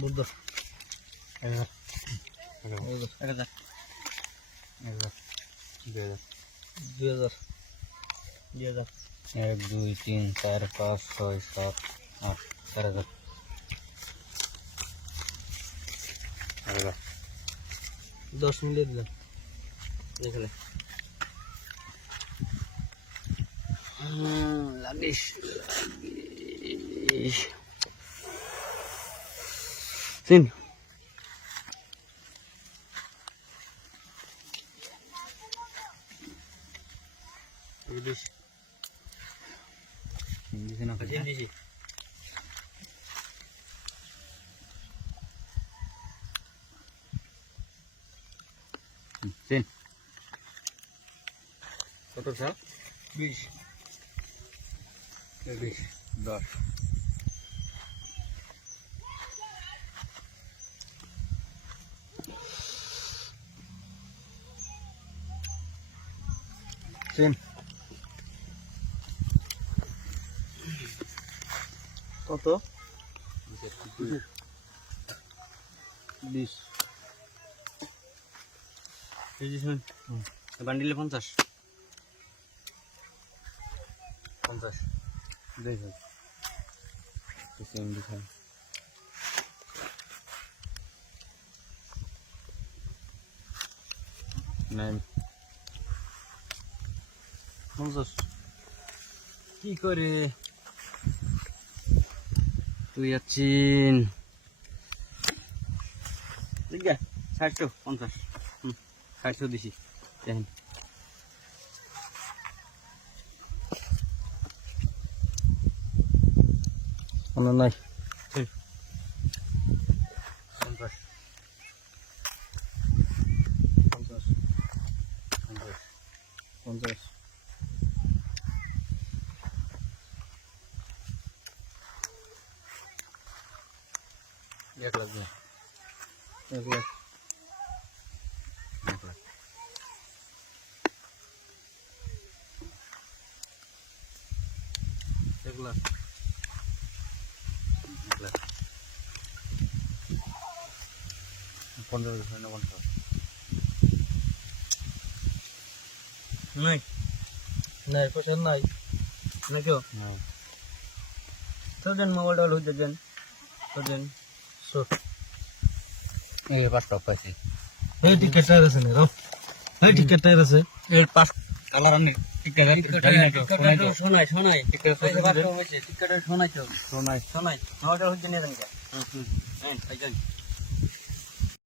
বুদ্ধ 1000 1000 2000 2000 2000 1 2 3 4 5 6 7 8 4000 10 মিলে দিলাম এখানে লাগিস সিন দিস দিছি না সিন দিছি সিন কত চাল 20 20 10 সিন কত 20 এই যে শুন বান্ডিলে 50 দেখো সিন দিছি নাই 50 কি করে তুই আছিন ঠিক আছে 60 60 দিছি দেখেন মনে নাই 50 50 1 লাখ 1 লাখ 1 লাখ 1 লাখ 1 লাখ 15 না 50 নাই নাই পয়সা নাই না কেউ না তো দেন মোবাইল ডাল হয়ে যান তো দেন সো এই 5 টাকা পাইছি এই টিকেটটা আছে না রাও এই টিকেটটা আছে এই 5 কালার আনি টিকেট জানি না তো শোনাই টিকেট টিকেটটা শোনাই তো শোনাই শোনাই মোবাইল ডাল হয়ে যান হুম এই যান